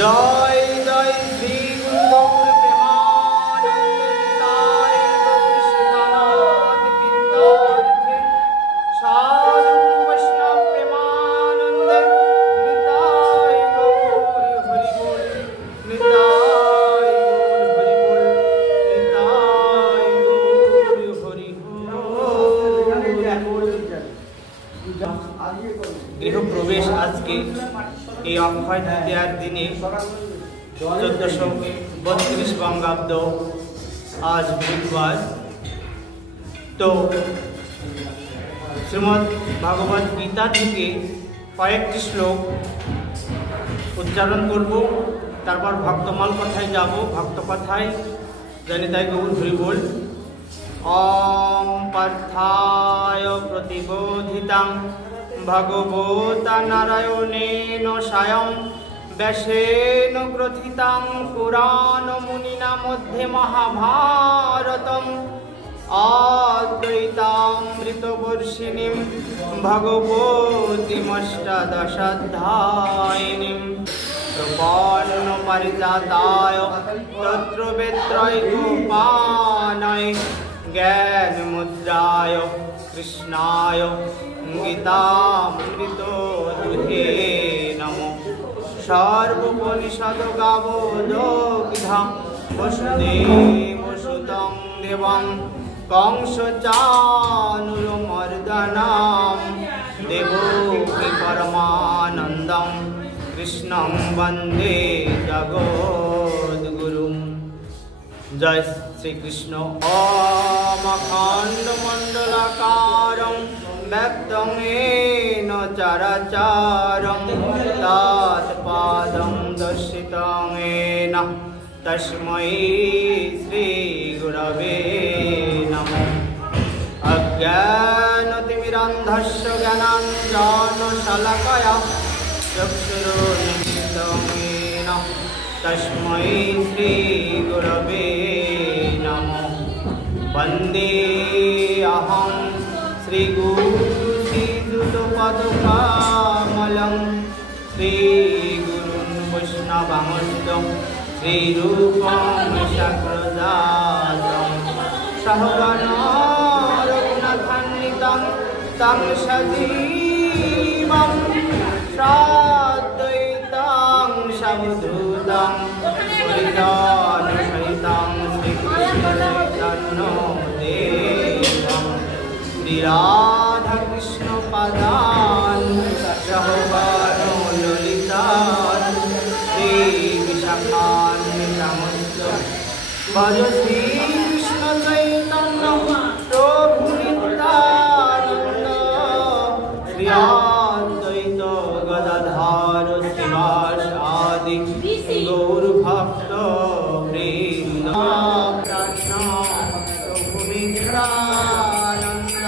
জয় জয় শ্রী গুরু গৌর প্রেমানন্দায় গৌর সীতানাথ কীর্তনে সাধু গুরু বৈষ্ণব প্রেমানন্দে নিতাই গৌর হরি বল নিতাই গৌর হরি বল নিতাই গৌর হরি বল। গৃহপ্রবেশ আজকে এই অক্ষয় তৃতীয়ার দিনে 1432 বঙ্গাব্দ আজ বুধবার। তো শ্রীমদ্ ভাগবত গীতা থেকে কয়েকটি শ্লোক উচ্চারণ করব, তারপর ভক্তমাল কথায় যাব। ভক্ত কথায় জানি তাই গৌর হরি বল। ওম পার্থায় প্রতিবোধিতাং ভগবতা নারায়ণেন স্বয়ং ব্যাসেন গ্রথিতাং পুরাণ মুনিনা মধ্যে মহাভারতম অদ্বৈতামৃতবর্ষিণীম ভগবতীমষ্টাদশাধ্যায়িনীম প্রপন্ন পারিজাতায় তত্র বেত্রৈকোপানায় জ্ঞান মুদ্রায় কৃষ্ণায় গীতামৃত দুহে নমো। সর্বোপনিষদ গাবোধোগ্ধা বসুদেবসুতং দেবং কংসচানুরমর্দনাম দেবকী পরমানন্দং কৃষ্ণং বন্দে জগদ্গুরুম। জয় শ্রীকৃষ্ণ। ওম অখণ্ড মণ্ডলাকারং ব্যক্তং येन চরাচরং তৎপাদং দর্শিতং येन তস্मै শ্রী গুরবে নমঃ। অজ্ঞানতিমিরান্ধস্য জ্ঞানাঞ্জনশলাকয়া চক্ষুरुन्मिलितं येन তস্मै শ্রী গুরবে নমঃ। বন্দে অহং শ্রীগুরু শ্রীযুতপদকমলং শ্রীগুরুन् বৈষ্ণবাংশ্চ শ্রীরূপং সাগ্রজাতং সহগণো রঘুনাথান্বিतं तं সজীবং সাদ্বৈतं সবধূतं পরিজনসহিतं শ্রীকৃষ্ণচৈতন্যদেবং রাধা কৃষ্ণ পাদান সহগণ ললিতান শ্রী বিশাখান্বিতাংশ্চ ভজ শ্রী কৃষ্ণ চৈতন্য প্রভু নিত্যানন্দ শ্রী অদ্বৈত গদাধর শ্রীবাসাদি গৌর ভক্ত বৃন্দ প্রভু নিত্যানন্দ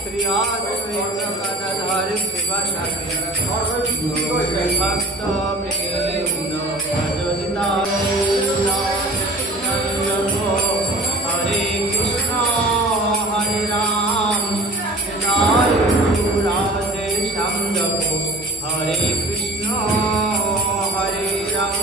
শ্রী অদ্বৈত গদাধর শ্রীবাসাদি ভক্ত বৃন্দ হরে কৃষ্ণ হরে রাম রাধে শ্যাম জপো হরে কৃষ্ণ হরে রাম।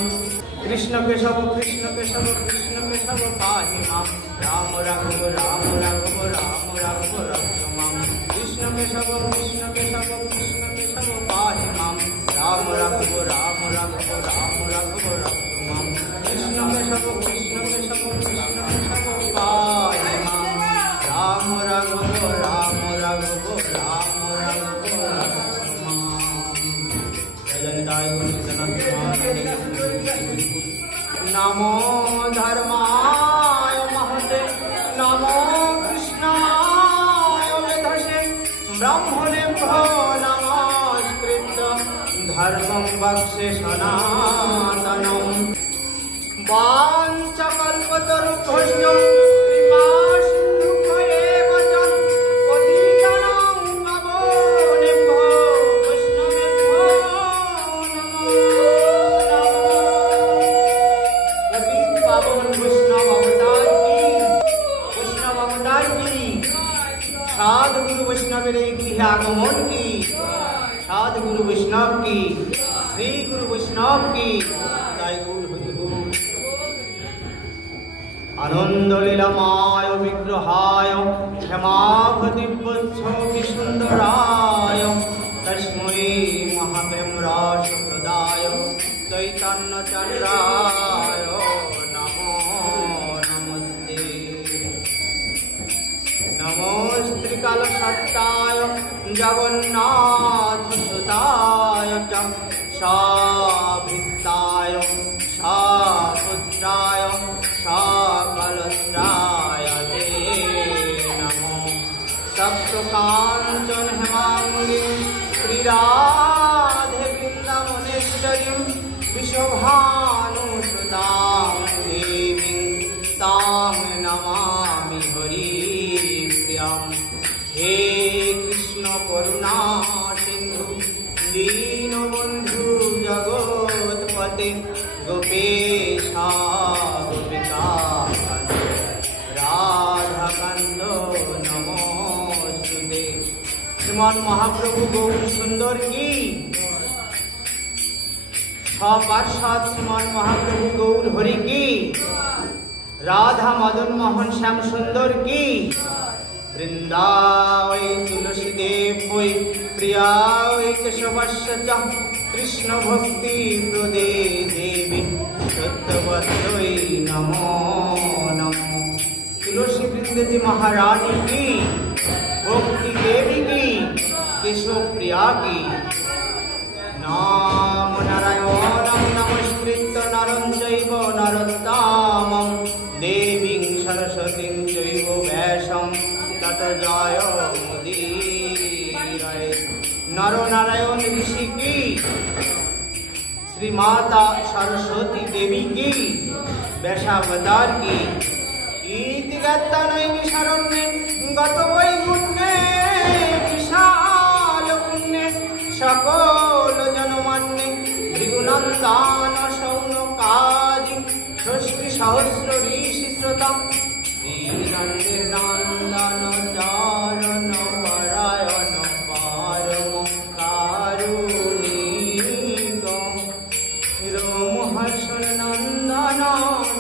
কৃষ্ণ কেশব কৃষ্ণ কেশব কৃষ্ণ কেশব পাহি মাম রাম রাঘব রাম রাঘব রাম রাঘব রক্ষ মাম। কৃষ্ণ কেশব কৃষ্ণ কেশব কৃষ্ণ কেশব পাহি মাম রাম রাঘব রাম রাঘব রাম রাঘব রক্ষ মাম। কৃষ্ণ কেশব কৃষ্ণ কেশব কৃষ্ণ কেশব পাহি মাম রাম রাঘব রাম রাঘব রাম রাঘব রক্ষ মাম। জয় নমো ধর্মায় মহতে নমো কৃষ্ণায় মেধসে ব্রহ্মণেভ্যো নমস্কৃত্য ধর্মং বক্ষ্যে সনাতনম। বাঞ্ছাকল্পতরুভ্যশ্চ কৃপা সিন্ধুভ্যেব চ পতিতানাং পাবনেভ্যো বৈষ্ণবেভ্যো নমো নমঃ। পাবন বৈষ্ণব অবতার কি সাধু গুরু বৈষ্ণবের এই গৃহে আগমন কি সাধু গুরু বৈষ্ণব কি শ্রী গুরু বৈষ্ণব বৈষ্ণব কি তাই গৌর হরি বল। আনন্দ লীলাময় বিগ্রহায় ক্ষমাভদিব্যচ্ছ কি সুন্দরায় তস্मै মহাপ্রেম রস প্রদায় চৈতন্য চন্দ্রায় নমো নমস্তে। নমস্ত্রিকাল সত্তায় জগন্নাথ সুতায় চ সাভৃত্তায় সাপুত্রায় সকলত্রায় তে নমো। সপ্তকাঞ্চন হেমাঙ্গী শ্রীরাধে বৃন্দাবনেশ্বরীম বিশ্বভানুসুতাং দেবীং তাং নমামি হরিপ্রিয়াম। হে কৃষ্ণ করুণা সিন্ধু দীনবন্ধু জগৎপতে গোপেশা গোপিকা রাধাকান্ত নমস্তুতে। শ্রীমান মহাপ্রভু গৌর সুন্দর কি পার্ষদ শ্রীমান মহাপ্রভু গৌর হরি কি রাধা মদন মোহন শ্যাম সুন্দর কি বৃন্দাবৈ তুলসী দেব হই প্রিয়ায় কেশবস্য চ কৃষ্ণ ভক্তি প্রদে দেবী সত্যবত্যৈ নমো নমো। তুলসী বৃন্দেজি মহারানী কি ভক্তি দেবী কি কেশব প্রিয়া কি। নাম নারায়ণং নমস্কৃত্য নরং চৈব নরোত্তমং দেবীং সরস্বতীং চৈব ব্যাসং ততো জয় মুদীরয়ে। নর নারায়ণ ঋষি কি শ্রীমাতা সরস্বতী দেবী কি ব্যাসাবতার কি। ইতি গত্তানৈমি শরণ্যে গত বৈকুণ্যে বিশাল পুণ্যে সকল জনমান্যে ভৃগুনন্দান সৌনকাদি ষষ্ঠী সহস্র ঋষি শ্রোতা শ্রীনন্দের নন্দন চারণ পরায়ণ পরম কারুণিক রোমহর্ষণ নন্দন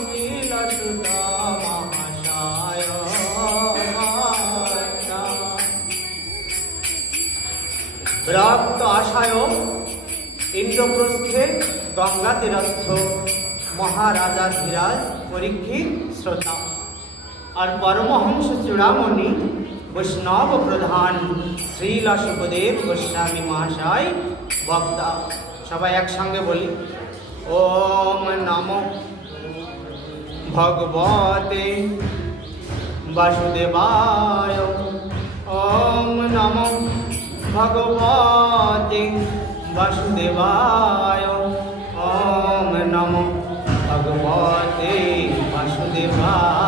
লীলাসুত মহাশয়। রক্ত আশায় ইন্দ্রপ্রস্থে গঙ্গা তীরস্থ মহারাজা ধীরাজ পরীক্ষিত শ্রোতা আর পরমহংস চূড়ামণি বৈষ্ণব প্রধান শ্রীল সুখদেব গোস্বামী মহাশয় বক্তা। সবাই একসঙ্গে বলি ওম নমো ভগবতে বাসুদেবায়। ওম নমো ভগবতে বাসুদেবায়। ওম নমো ভগবতে বাসুদেবায়।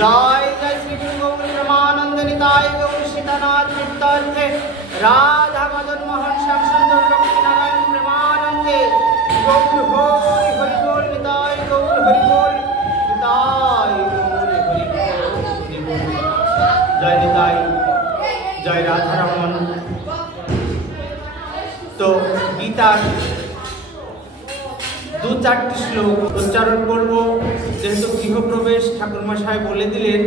জয় জয় শ্রী গুরু গৌর প্রেমানন্দ নিতাই গৌর সীতানাথ নিত্যার্থে রাধা মদন মোহন শ্যাম সুন্দর লক্ষ্মীনারায়ণ প্রেমানন্দে গৌর হরি হরি বল নিতাই গৌর হরি বল নিতাই গৌর হরি বল। জয় নিতাই জয় রাধারমণ। তো গীতার দু চারটি শ্লোক উচ্চারণ করব, যেহেতু গৃহপ্রবেশ ঠাকুরমশাই বলে দিলেন,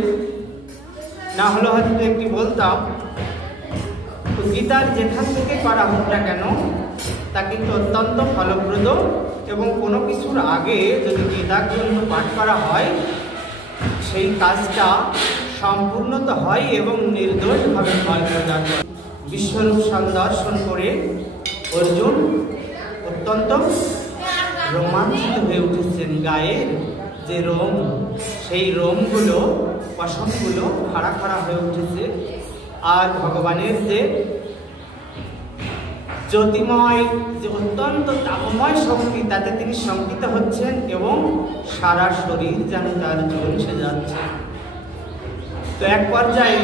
না হলে হয়তো একটি বলতাম। তো গীতার যেখান থেকে করা হোক না কেন তা কিন্তু অত্যন্ত ফলপ্রদ, এবং কোনো কিছুর আগে যদি গীতা গ্রন্থ পাঠ করা হয় সেই কাজটা সম্পূর্ণত হয় এবং নির্দোষভাবে ফল প্রদান করে। বিশ্বরূপ সন্দর্শন করে অর্জুন অত্যন্ত রোমাঞ্চিত হয়ে উঠেছেন। গায়ের যে রোম, সেই রোমগুলো পশমগুলো খাড়া খাড়া হয়ে উঠেছে, আর ভগবানের যে জ্যোতিময়, যে অত্যন্ত তাপময় শক্তি, তাতে তিনি শঙ্কিত হচ্ছেন এবং সারা শরীর যেন তার জ্বলসে যাচ্ছে। তো এক পর্যায়ে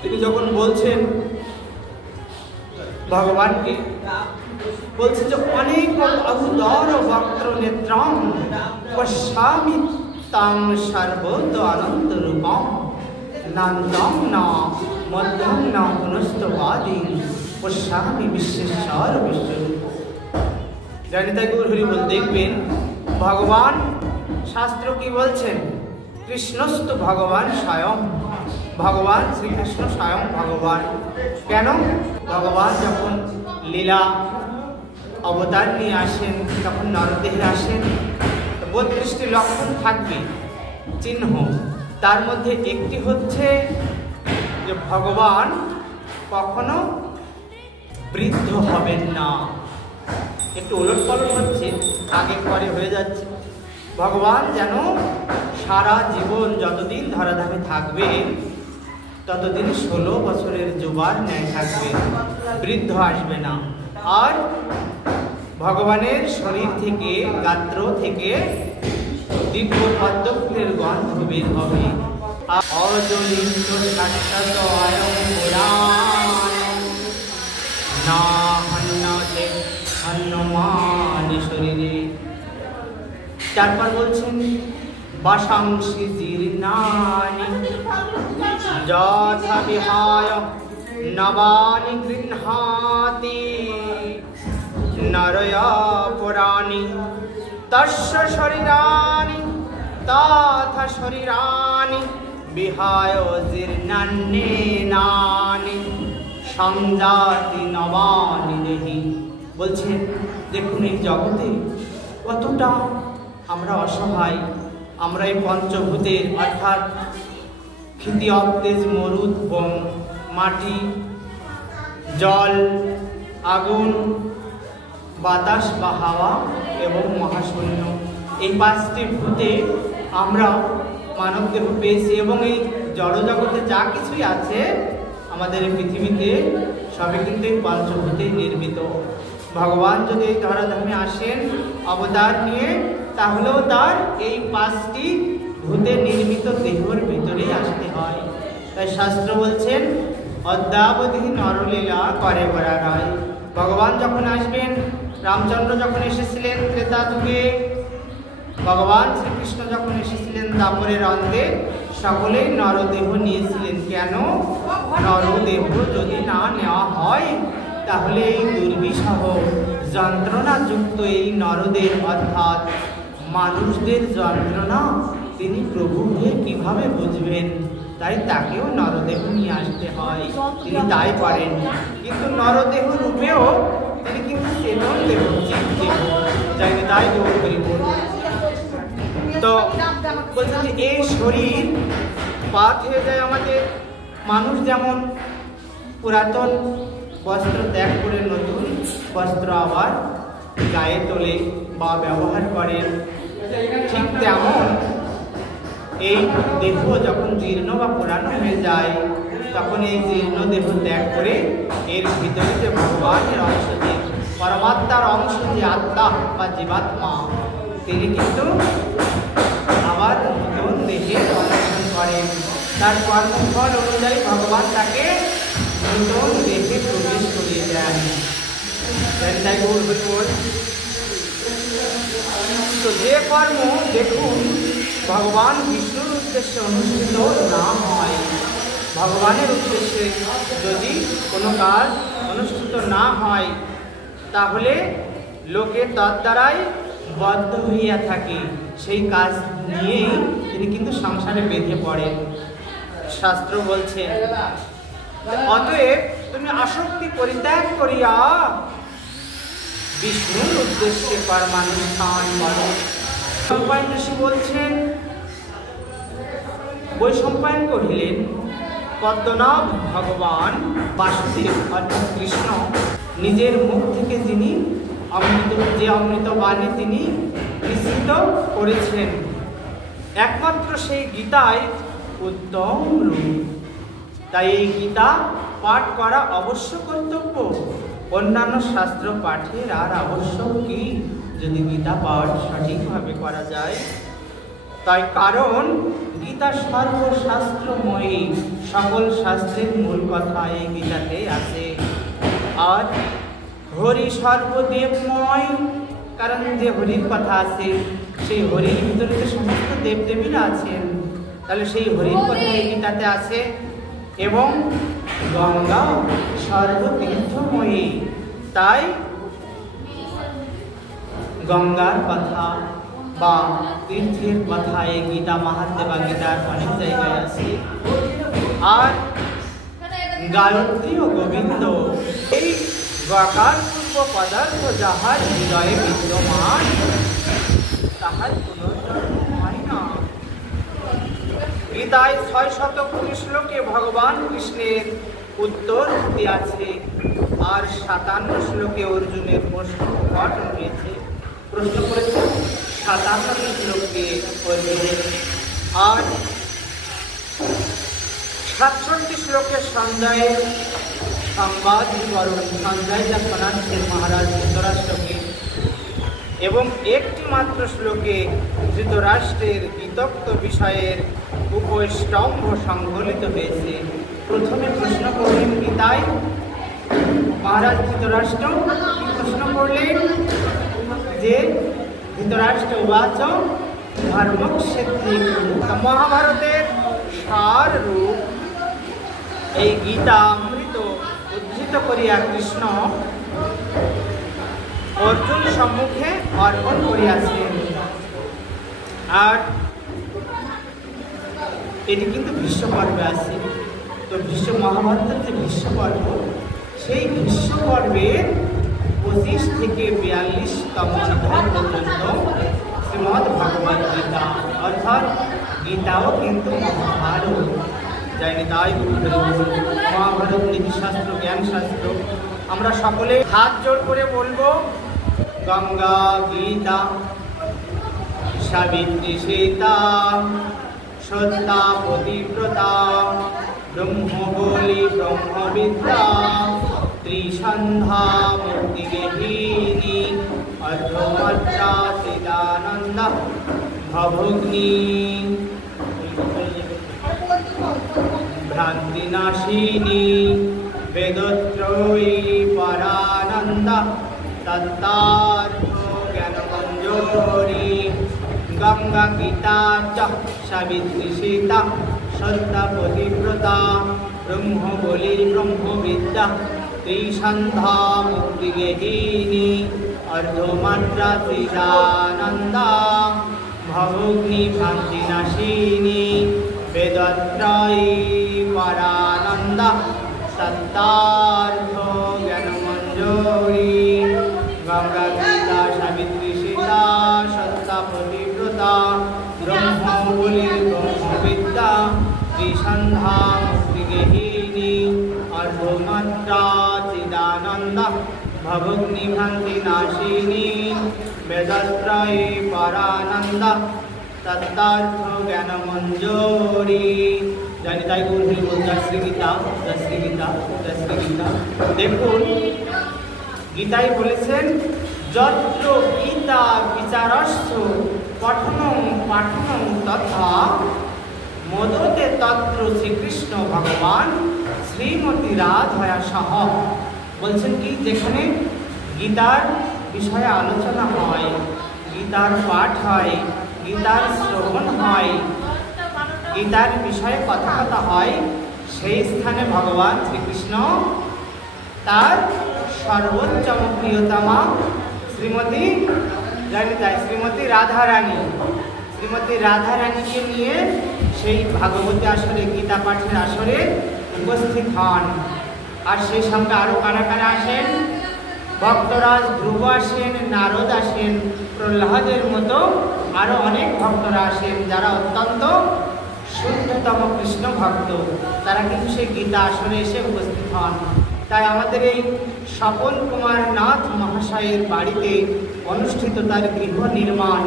তিনি যখন বলছেন ভগবানকে, বলছে যে অনেক অভুদর বক্র নেত্রম পশ্যামি তাং সর্বত আনন্দ রূপম নান্দম না মধ্যম না পুনস্তবাদী পশ্যামি বিশ্বেশ্বর বিশ্বরূপ। জয়নিতাই গৌর হরি বল। দেখবেন ভগবান শাস্ত্র কি বলছেন, কৃষ্ণস্তু ভগবান স্বয়ং, ভগবান শ্রীকৃষ্ণ স্বয়ং ভগবান। কেন? ভগবান যখন লীলা অবতার নিয়ে আসেন, যখন নরদেহে আসেন, 32টি লক্ষণ থাকবে চিহ্ন। তার মধ্যে একটি হচ্ছে যে ভগবান কখনো বৃদ্ধ হবেন না। একটু ওলটপালট হচ্ছে, আগে পরে হয়ে যাচ্ছে। ভগবান যেন সারা জীবন যতদিন ধরাধামে থাকবেন ততদিন 16 বছরের যুবার ন্যায় থাকবেন, বৃদ্ধ আসবে না। আর ভগবানের শরীর থেকে, গাত্র থেকে দিব্য পদ্মফুলের গন্ধ বের হবে। অজলিত শাশ্বত অয়ং পুরাণ না হন্যতে হন্যমানি শরীরে। তারপর বলছেন বাসাংসি জীর্ণানি যথা বিহায় নবানি গৃহ্ণাতি নরয়া পুরাণি তস্য শরীরানি তথা শরীরানি বিহায় জীর্ণান্যেনানি সংজাতি নবানি দেহি। বলছেন দেখুন এই জগতে কতটা আমরা অসহায়। আমরা এই পঞ্চভূতের অর্থাৎ ক্ষিতি অবতেজ মরুদ মাটি, জল, আগুন, বাতাস বা হাওয়া এবং মহাশূন্য, এই 5টি ভূতে আমরা মানব দেহ পেয়েছি। এবং এই জড়জগতে যা কিছুই আছে আমাদের এই পৃথিবীতে সবই কিন্তু এই পঞ্চভূতেই নির্মিত। ভগবান যদি এই ধরাধামে আসেন অবতার নিয়ে, তাহলেও তার এই 5টি ভূতে নির্মিত দেহর ভিতরেই আসতে হয়। তাই শাস্ত্র বলছেন অদ্যাবধি নরলীলা করে বরা রায়। ভগবান যখন আসবেন, রামচন্দ্র যখন এসেছিলেন ত্রেতা যুগে, ভগবান শ্রীকৃষ্ণ যখন এসেছিলেন দ্বাপরের অন্তে, সকলেই নরদেহ নিয়েছিলেন। কেন? নরদেহ যদি না নেওয়া হয় তাহলে এই দুর্বিষহ যন্ত্রণাযুক্ত এই নরদের অর্থাৎ মানুষদের যন্ত্রণা তিনি প্রভু হয়ে কিভাবে বুঝবেন? তাই তাকেও নরদেহ নিয়ে আসতে হয়। তিনি তাই করেন, কিন্তু নরদেহ রূপেও তিনি কিন্তু চেতন দেহ, জীব দেহ, তাই গৌর হরি বল। তো বলছেন যে এই শরীর পাত হয়ে যায় আমাদের। মানুষ যেমন পুরাতন বস্ত্র ত্যাগ করে নতুন বস্ত্র আবার গায়ে তোলে বা ব্যবহার করেন, ঠিক তেমন এই দেহ যখন জীর্ণ বা পুরানো হয়ে যায় তখন এই জীর্ণ দেহ ত্যাগ করে এর ভিতরে যে ভগবানের অংশ, যে পরমাত্মার অংশ, যে আত্মা বা জীবাত্মা, তিনি কিন্তু আবার নতুন দেহে অন্বেষণ করেন। তার কর্মফল অনুযায়ী ভগবান তাকে নতুন দেহে প্রবেশ করিয়ে দেন। তাই গৌর হরি বল। তো যে কর্ম দেখুন ভগবান বিষ্ণুর উদ্দেশ্যে অনুষ্ঠিত না হয়, ভগবানের উদ্দেশ্যে যদি কোনো কাজ অনুষ্ঠিত না হয় তাহলে লোকে তার দ্বারাই বদ্ধ হইয়া থাকে। সেই কাজ নিয়েই তিনি কিন্তু সংসারে বেঁধে পড়েন। শাস্ত্র বলছে অতএব তুমি আসক্তি পরিত্যাগ করিয়া বিষ্ণুর উদ্দেশ্যে কর্মানুষ্ঠান করো। বৈশম্পায়ন ঋষি বলছেন, বৈশম্পায়ন কহিলেন পদ্মনাভ ভগবান বাসুদেব অর্থাৎ কৃষ্ণ নিজের মুখ থেকে যিনি অমৃত বাণী তিনি নিশ্চিত করেছেন, একমাত্র সেই গীতায় উত্তম রূপ। তাই এই গীতা পাঠ করা অবশ্য কর্তব্য। অন্যান্য শাস্ত্র পাঠের আর আবশ্যক কি যদি গীতা পাঠ সঠিকভাবে করা যায়? তাই কারণ গীতা সর্বশাস্ত্রময়ী, সকল শাস্ত্রের মূল কথা এই গীতাতে আছে। আর হরি সর্বদেবময়, কারণ যে হরির কথা আছে সেই হরির ভিতরে যে সমস্ত দেবদেবীরা আছেন, তাহলে সেই হরির কথা এই গীতাতে আছে। এবং গঙ্গা সর্বতীর্থময়ী, তাই গঙ্গার কথা বা তীর্থের কথা এই গীতা মাহাত্ম্যে বা গীতার অনেক জায়গায় আছে। আর গায়ত্রী ও গোবিন্দ এই গকার পূর্ব পদার্থ যাহার হৃদয়ে বিদ্যমান তাহার পুনর্জন্ম হয় না। গীতায় 619 শ্লোকে ভগবান কৃষ্ণের উত্তর আছে, আর 57 শ্লোকে অর্জুনের প্রশ্ন রয়েছে। প্রশ্ন করেছে 57 শ্লোকে অর্জুন, আর 67 শ্লোকে সঞ্জয়ের সংবাদ বিবরণ। সঞ্জয় যা শোনাচ্ছেন মহারাজ ধৃতরাষ্ট্রকে, এবং একটি মাত্র শ্লোকে ধৃতরাষ্ট্রের বিতক্ত বিষয়ের উপস্তম্ভ সংকলিত হয়েছে। প্রথমে প্রশ্ন করলেন গীতায় মহারাজ ধৃতরাষ্ট্র, কি প্রশ্ন করলেন যে ধৃতরাষ্ট্র উবাচ ধর্মক্ষেত্রে মহাভারতের সার রূপ এই গীতা অমৃত উদ্ধৃত করিয়া কৃষ্ণ অর্জুন সম্মুখে অর্পণ করিয়াছেন। আর এটি কিন্তু ভীষ্ম পর্বে আছে। তো ভীষ্ম মহাভারতের যে ভীষ্ম পর্ব, সেই ভীষ্ম পর্বের 25 থেকে 42তম অধ্যায় পর্যন্ত শ্রীমদ্ ভগবদ্ গীতা, অর্থাৎ গীতাও কিন্তু মহাভারত। যাইনি তাই মহাভারত নীতিশাস্ত্র, জ্ঞানশাস্ত্র। আমরা সকলে হাত জোড় করে বলবো গঙ্গা গীতা সাবিত্রী সীতা সত্যা পতিব্রতা ব্রহ্মবলি ব্রহ্মবিদ্যা ত্রিসন্ধ্যা মুক্তিগেহিনী অর্ধমজ্জা চিদানন্দ ভবগ্নি ভ্রান্তিনাশিনী বেদত্রয়ী পরানন্দ তত্তার্থ জ্ঞানমঞ্জরি গঙ্গা গীতা চ সাবিত্রী সীতা সত্যা পতিব্রতা ব্রহ্মবলি ব্রহ্মবিদ্যা ত্রিসন্ধ্যা মুক্তিগেহিনী অর্ধমাত্রা চিদানন্দা ভবগ্নি ভ্রান্তিনাশিনী বেদত্রয়ী পরানন্দ তত্তার্থ জ্ঞানমঞ্জরি গঙ্গা গীতা সাবিত্রী সীতা সত্যা পতিব্রতা ব্রহ্মবলি ব্রহ্মবিদ্যা ত্রিসন্ধ্যা মুক্তিগেহিনী অর্ধমাত্রা চিদানন্দ ভবগ্নি ভ্রান্তিনাশিনী বেদত্রয়ী পরানন্দ তত্তার্থ জ্ঞানমঞ্জরি। জানি তাই বলছি জয় শ্রী গীতা, জয় শ্রী গীতা, জয় শ্রী গীতা। দেখুন গীতায় বলেছেন যত্র গীতা বিচারস্য পঠনং পাঠনং তথা মোদতে তত্র শ্রীকৃষ্ণ ভগবান শ্রীমতী রাধয়া সহ। বলছেন কি, যেখানে গীতার বিষয়ে আলোচনা হয়, গীতার পাঠ হয়, গীতার শ্রবণ হয়, গীতার বিষয়ে কথা হয়, সেই স্থানে ভগবান শ্রীকৃষ্ণ তার সর্বোচ্চম প্রিয়তমা শ্রীমতী শ্রীমতী রাধারানীকে নিয়ে সেই ভাগবতী আসরে, গীতা পাঠের আসরে উপস্থিত হন। আর সেই সঙ্গে আরো কারা কারা আসেন? ভক্তরাজ ধ্রুব আসেন, নারদ আসেন, প্রহ্লাদের মতো আরো অনেক ভক্তরা আসেন, যারা অত্যন্ত শুদ্ধতম কৃষ্ণ ভক্ত। তারা কিন্তু সেই গীতা আসরে এসে উপস্থিত হন। তাই আমাদের এই স্বপন কুমার নাথ মহাশয়ের বাড়িতে অনুষ্ঠিত তার গৃহ নির্মাণ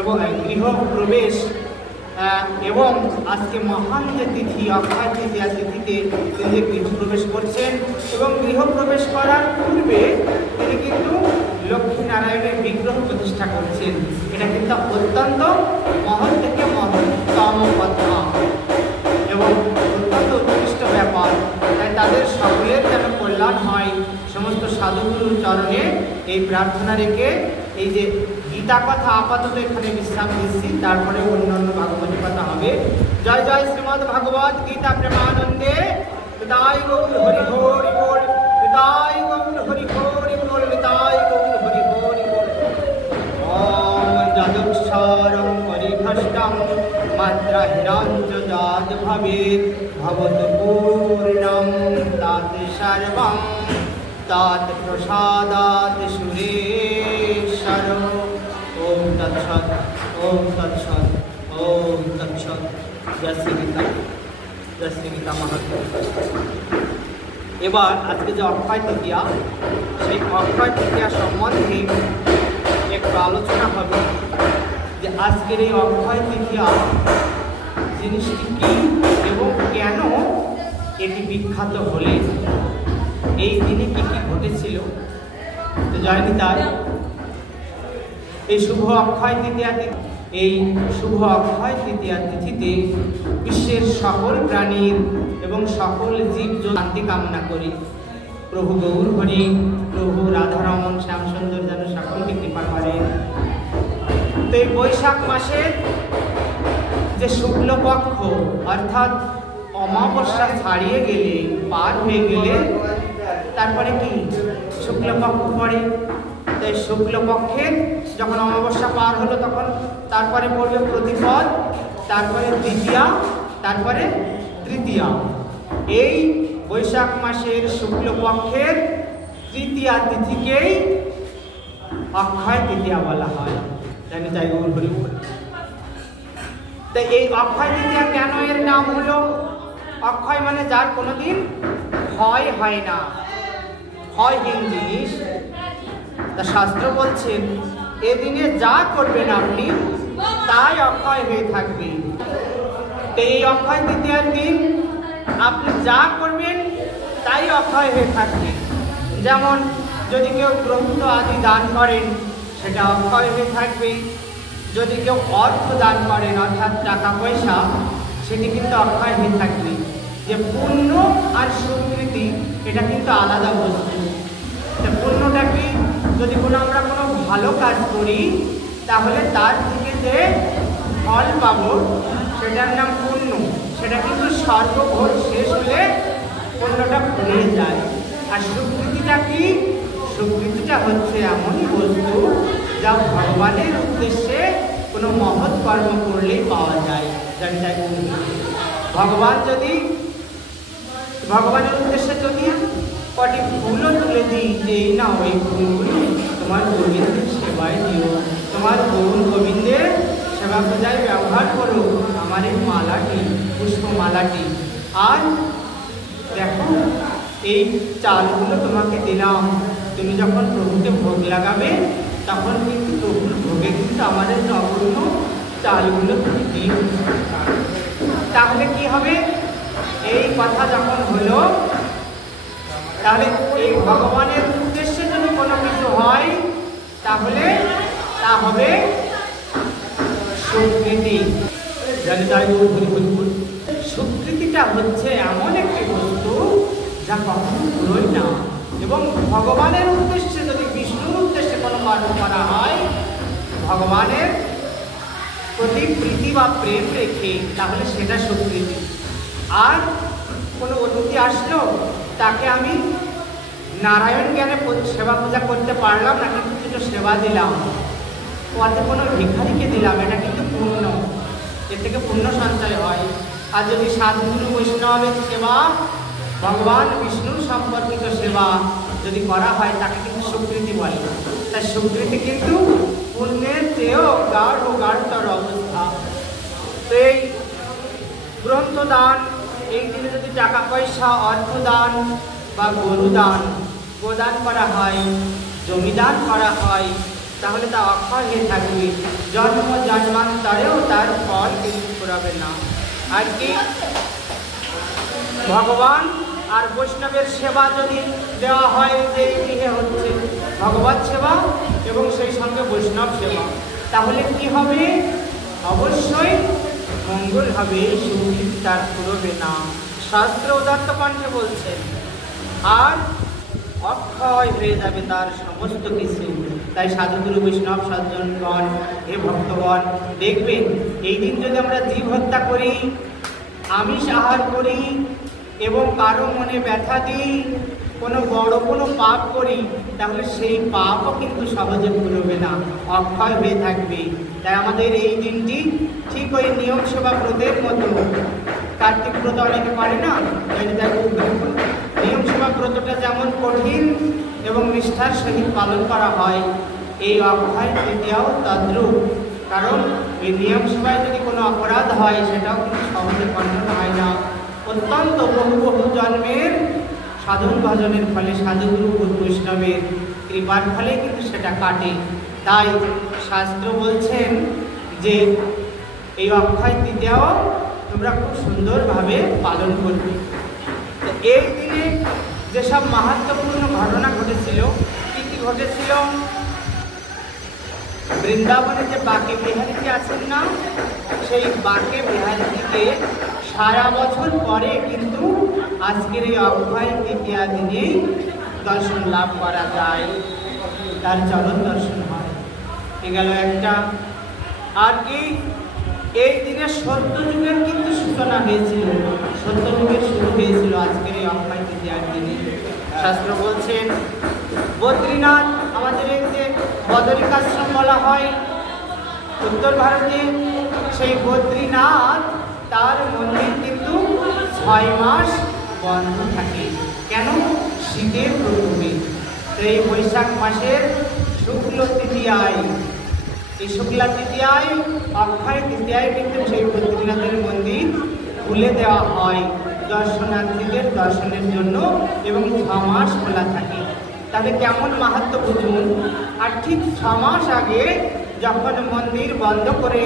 এবং গৃহ প্রবেশ, এবং আজকে মহান যে তিথি, অক্ষয় তৃতীয়া তিথিতে তিনি গৃহপ্রবেশ করছেন, এবং গৃহপ্রবেশ করার পূর্বে তিনি কিন্তু লক্ষ্মীনারায়ণের বিগ্রহ প্রতিষ্ঠা করছেন। এটা কিন্তু অত্যন্ত মহৎ থেকে মহত্তম কথা এবং অত্যন্ত উৎকৃষ্ট ব্যাপার। তাই তাদের সকলের যেন কল্যাণ হয়, সমস্ত সাধুগুরুর চরণে এই প্রার্থনা রেখে এই যে গীতা কথা আপাতত এখানে বিশ্রাম দিচ্ছি, তারপরে অন্যান্য ভাগবতী কথা হবে। জয় জয় শ্রীমদ্ ভাগবত গীতা প্রেমানন্দে নিতাই গৌর হরি হরি বল, নিতাই গৌর হরি হরি বল, নিতাই গৌর হরি হরি বল। সারং পরিভষ্টং মাত্রাহীনঞ্চ ভবেৎ ভবতু পূর্ণং তৎ সর্বং তৎপ্রসাদাৎ সুরেশ্বর। ওম তৎসৎ, ওম তৎসৎ, ওম তৎসৎ। জয় শ্রী গীতা, জয় শ্রী গীতা মাহাত্ম্য। এবার আজকে যে অক্ষয় তৃতীয়া, সেই অক্ষয় তৃতীয়া সম্বন্ধে একটু আলোচনা হবে যে আজকের এই অক্ষয় তৃতীয়া জিনিসটি কী এবং কেন এটি বিখ্যাত হলে, এই দিনে কী কী ঘটেছিল। তো জয় নিতাই। এই শুভ অক্ষয় তৃতীয়া এই শুভ অক্ষয় তৃতীয়া তিথিতে বিশ্বের সকল প্রাণীর এবং সকল জীব শান্তি কামনা করি। প্রভু গৌর হরি, প্রভু রাধারমন শ্যামসুন্দর যেন সকলকে কৃপা করেন। তো এই বৈশাখ মাসের যে শুক্লপক্ষ অর্থাৎ অমাবস্যা ছাড়িয়ে গেলে, পার হয়ে গেলে তারপরে কি শুক্লপক্ষ পড়ে। তাই শুক্লপক্ষের যখন অমাবস্যা পার হলো তখন তারপরে পড়বে প্রতিপদ, তারপরে দ্বিতীয়া, তারপরে তৃতীয়া। এই বৈশাখ মাসের শুক্লপক্ষের তৃতীয়া তিথিকেই অক্ষয় তৃতীয়া বলা হয়। জানি তাই গৌর হরি। তাই এই অক্ষয় তৃতীয়া কেন এর নাম হলো? অক্ষয় মানে যার কোনোদিন ক্ষয় হয় না, ক্ষয়হীন জিনিস। তা শাস্ত্র বলছেন এদিনে যা করবেন আপনি তাই অক্ষয় হয়ে থাকবে। তো এই অক্ষয় তৃতীয়ার দিন আপনি যা করবেন তাই অক্ষয় হয়ে থাকবে। যেমন যদি কেউ গ্রন্থ আদি দান করেন সেটা অক্ষয় হয়ে থাকবে। যদি কেউ অর্থ দান করেন অর্থাৎ টাকা পয়সা, সেটি কিন্তু অক্ষয় হয়ে থাকবে। যে পুণ্য আর সুকৃতি এটা কিন্তু আলাদা বস্তু। পুণ্যটা কি? যদি আমরা কোনো ভালো কাজ করি তাহলে তার থেকে যে ফল পাবো সেটার নাম পুণ্য। সেটা কিন্তু সর্বভোগ শেষ হলে পুণ্যটা ফুরিয়ে যায়। আর সুকৃতিটা কি? সুকৃতিটা হচ্ছে এমনই বস্তু যা ভগবানের উদ্দেশ্যে কোনো মহৎ কর্ম করলেই পাওয়া যায়। জানি তাই ভগবানের উদ্দেশ্যে যদি কটি ফুলও তুলে দিই যে এই না, ওই ফুলগুলো তোমার গোবিন্দের সেবায় দিও, তোমার গৌর গোবিন্দের সেবা পূজায় ব্যবহার করো আমার এই মালাটি, পুষ্পমালাটি। আর দেখো এই চালগুলো তোমাকে দিলাম, তুমি যখন প্রভুকে ভোগ লাগাবে তখন কিন্তু প্রভুর ভোগে কিন্তু আমাদের নগণ্য চালগুলো তুমি দিও। তাহলে কি হবে? এই কথা যখন হলো তাহলে এই ভগবানের উদ্দেশ্যে যদি কোনো কিছু হয় তাহলে তা হবে সুকৃতি। সুকৃতিটা হচ্ছে এমন একটি বস্তু যা কখনো পুরোয় না। এবং ভগবানের উদ্দেশ্যে যদি বিষ্ণুর উদ্দেশ্যে কোনো কর্ম করা হয় ভগবানের প্রতি প্রীতি বা প্রেম রেখে, তাহলে সেটা সুকৃতি। আর কোনো অতিথি আসলো, তাকে আমি নারায়ণ জ্ঞানে সেবা পূজা করতে পারলাম না, কিন্তু কিছু সেবা দিলাম, পথে কোনো ভিখারিকে দিলাম, এটা কিন্তু পুণ্য। এর থেকে পুণ্য সঞ্চয় হয়। আর যদি সাধুগুরু বৈষ্ণবের সেবা, ভগবান বিষ্ণুর সম্পর্কিত সেবা যদি করা হয় তাকে কিন্তু সুকৃতি বলে। তাই সুকৃতি কিন্তু পুণ্যের চেয়েও গাঢ়তর অবস্থা। তো এই গ্রন্থদান, এই দিনে যদি টাকা পয়সা, অর্থদান বা গরুদান, গোদান করা হয়, জমিদান করা হয়, তাহলে তা অক্ষয় হয়ে থাকবে। জন্ম জন্মান্তরেও তার ফল কিন্তু ফুরাবে না। আর কি ভগবান আর বৈষ্ণবের সেবা যদি দেওয়া হয়, যে গৃহে হচ্ছে ভগবত সেবা এবং সেই সঙ্গে বৈষ্ণব সেবা, তাহলে কি হবে? অবশ্যই মঙ্গল হবে, সুকৃতি তার ফুরবে না। শাস্ত্র উদাত্ত কণ্ঠে বলছেন। আর অক্ষয় হয়ে যাবে তার সমস্ত কিছু। তাই সাধুগুরু বৈষ্ণব সজ্জনগণ, হে ভক্তগণ, দেখবেন এই দিন যদি আমরা জীব হত্যা করি, আমিষ আহার করি এবং কারো মনে ব্যথা দিই, কোনো বড় কোনো পাপ করি তাহলে সেই পাপও কিন্তু সহজে পুরোবে না, অক্ষয় হয়ে থাকবে। তাই আমাদের এই দিনটি ঠিক ওই নিয়ম সেবা ব্রতের মতো, কার্তিক ব্রত অনেকে পারে না, নিয়ম সেবা ব্রতটা যেমন কঠিন এবং নিষ্ঠার সহিত পালন করা হয়, এই অক্ষয় তৃতীয়াও তদ্রূপ। কারণ এই নিয়ম সেবায় যদি কোনো অপরাধ হয় সেটাও কিন্তু সহজে খণ্ডন হয় না, অত্যন্ত বহু বহু জন্মের সাধন ভজনের ফলে, সাধুগুরু বৈষ্ণবের কৃপার ফলে কিন্তু সেটা কাটে। তাই শাস্ত্র বলছেন যে এই অক্ষয় তৃতীয়াও তোমরা খুব সুন্দরভাবে পালন করবে। তো এই দিনে যেসব মাহাত্ম্যপূর্ণ ঘটনা ঘটেছিল, কী কী ঘটেছিল? বৃন্দাবনে যে বাঁকে বিহারীজি আছেন না, সেই বাঁকে বিহারীজিকে সারা বছর পরে কিন্তু আজকের এই অক্ষয় তৃতীয়া দিনেই দর্শন লাভ করা যায়, তার চরণ দর্শন হয়। এ গেল একটা। আর কি এই দিনে সত্যযুগের কিন্তু সূচনা হয়েছিল, সত্যযুগের শুরু হয়েছিল আজকের এই অক্ষয় তৃতীয়ার দিনে। শাস্ত্র বলছেন বদ্রীনাথ, আমাদের এই যে বদরিকাশ্রম বলা হয় উত্তর ভারতে, সেই বদ্রীনাথ তার মন্দির কিন্তু 6 মাস বন্ধ থাকে। কেন? শীতের প্রকোপে। তো এই বৈশাখ মাসের শুক্ল তৃতীয়ায়, এই শুক্লা তৃতীয়ায় অক্ষয় তৃতীয়ায় কিন্তু সেই বদ্রীনাথের মন্দির খুলে দেওয়া হয় দর্শনার্থীদের দর্শনের জন্য, এবং 6 মাস খোলা থাকে। তাহলে কেমন মাহাত্ম্য বুঝুন। আর ঠিক 6 মাস আগে যখন মন্দির বন্ধ করে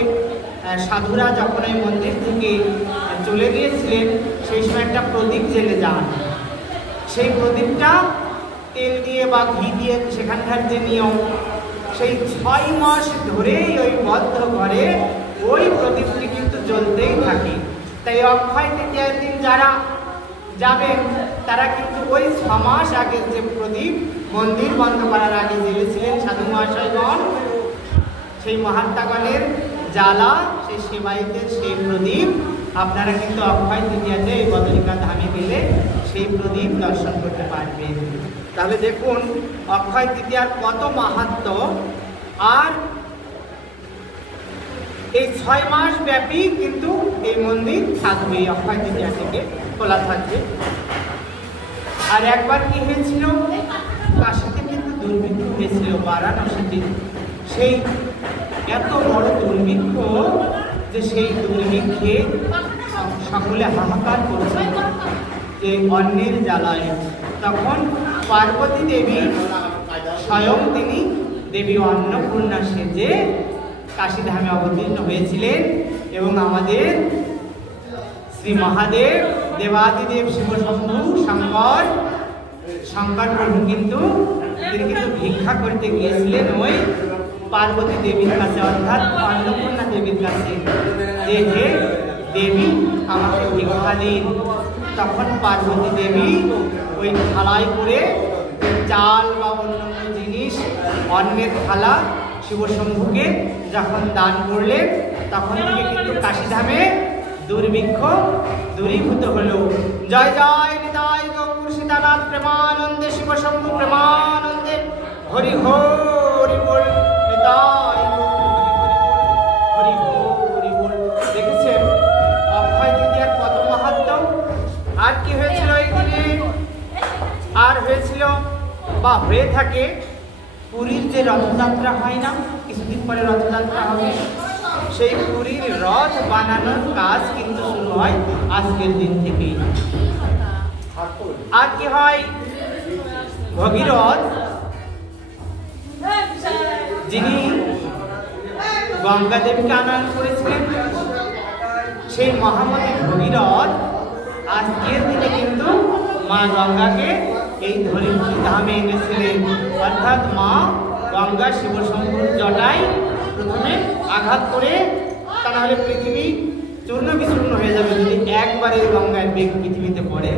সাধুরা যখন এই মন্দির থেকে চলে গিয়েছিলেন, সেই সময় একটা প্রদীপ জেলে যান। সেই প্রদীপটা তেল দিয়ে বা ঘি দিয়ে, সেখানকার যে নিয়ম, সেই 6 মাস ধরেই ওই বদ্ধ ঘরে ওই প্রদীপটি কিন্তু জ্বলতেই থাকে। তাই অক্ষয় তৃতীয়ার দিন যারা যাবেন তারা কিন্তু ওই 6 মাস আগে যে প্রদীপ মন্দির বন্ধ করার আগে জ্বেলেছিলেন সাধু মহাশয়গণ, সেই মহাত্মাগণের জ্বালা, সেই সেবায়িতের সেই প্রদীপ আপনারা কিন্তু অক্ষয় তৃতীয়াতে এই বদরিকা ধামে গেলে সেই প্রদীপ দর্শন করতে পারবেন। তাহলে দেখুন অক্ষয় তৃতীয়ার কত মাহাত্ম্য। আর এই 6 মাস ব্যাপী কিন্তু এই মন্দির থাকবে, অক্ষয় তৃতীয়া থেকে খোলা থাকবে। আর একবার কি হয়েছিল, কাশীতে কিন্তু দুর্ভিক্ষ হয়েছিল, বারাণসীতে। সেই এত বড় দুর্ভিক্ষ যে সেই দুর্ভিক্ষে সকলে হাহাকার করছিল যে অন্নের জ্বালায়। তখন পার্বতী দেবী স্বয়ং তিনি দেবী অন্নপূর্ণা সেজে কাশীধামে অবতীর্ণ হয়েছিলেন, এবং আমাদের শ্রী মহাদেব, দেবাদিদেব শিবশম্ভু, শঙ্কর প্রভু কিন্তু তিনি কিন্তু ভিক্ষা করতে গিয়েছিলেন ওই পার্বতী দেবীর কাছে, অর্থাৎ অন্নপূর্ণা দেবীর কাছে, যে হে দেবী আমাকে ভিক্ষা দিন। তখন পার্বতী দেবী ওই থালায় করে চাল বা অন্যান্য জিনিস, অন্নের থালা শিবশম্ভুকে যখন দান করলেন, তখন থেকে কিন্তু কাশীধামে দুর্ভিক্ষ দূরীভূত হলো। জয় জয় নিতাই গৌর সীতানাথ প্রেমানন্দে, শিবশম্ভু প্রেমানন্দে, হরি হরি বল, নিতাই হরি হরি বল। দেখেছেন অক্ষয় তৃতীয়ার কত মাহাত্ম্য। আর কি হয়েছিল এই দিনে? আর হয়েছিল বা হয়ে থাকে পুরীর যে রথযাত্রা হয় না, কিছুদিন পরে রথযাত্রা হবে, সেই পুরীর রথ বানানোর কাজ কিন্তু শুরু হয় আজকের দিন থেকেই। আর কি হয়, ভগীরথ যিনি গঙ্গা দেবীকে আনয়ন করেছিলেন, সেই মহামতি ভগীরথ আজকের দিনে কিন্তু মা গঙ্গাকে এই ধরিত্রী ধামে এনেছিলেন। অর্থাৎ মা গঙ্গা শিবশম্ভুর জটায় প্রথমে আঘাত করে, তা নাহলে পৃথিবী চূর্ণ বিচূর্ণ হয়ে যাবে যদি একবারে গঙ্গার বেগ পৃথিবীতে পড়ে।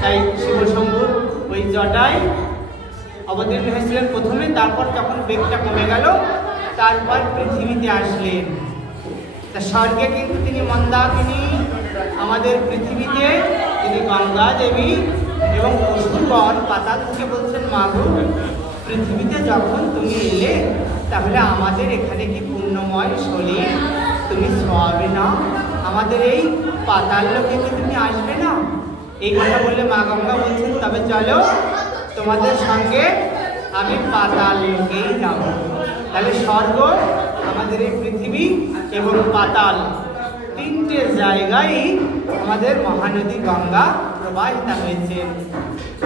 তাই শিবশম্ভুর ওই জটায় অবতীর্ণ হয়েছিলেন প্রথমে, তারপর যখন বেগটা কমে গেল তারপর পৃথিবীতে আসলেন। তা স্বর্গে কিন্তু তিনি মন্দাকিনী, আমাদের পৃথিবীতে তিনি গঙ্গা দেবী এবং অসুরগণ পাতাল থেকে বলছেন, মাগো পৃথিবীতে যখন তুমি এলে তাহলে আমাদের এখানে কি পুণ্যময় শরীর তুমি ছোঁয়াবে না? আমাদের এই পাতাল লোকে কি তুমি আসবে না? এই কথা বললে মা গঙ্গা বলছেন, তবে চলো তোমাদের সঙ্গে আমি পাতাল লোকেই যাব। তাহলে স্বর্গ, আমাদের এই পৃথিবী এবং পাতাল, তিনটে জায়গায় আমাদের মহানদী গঙ্গা প্রবাহিত হয়েছে।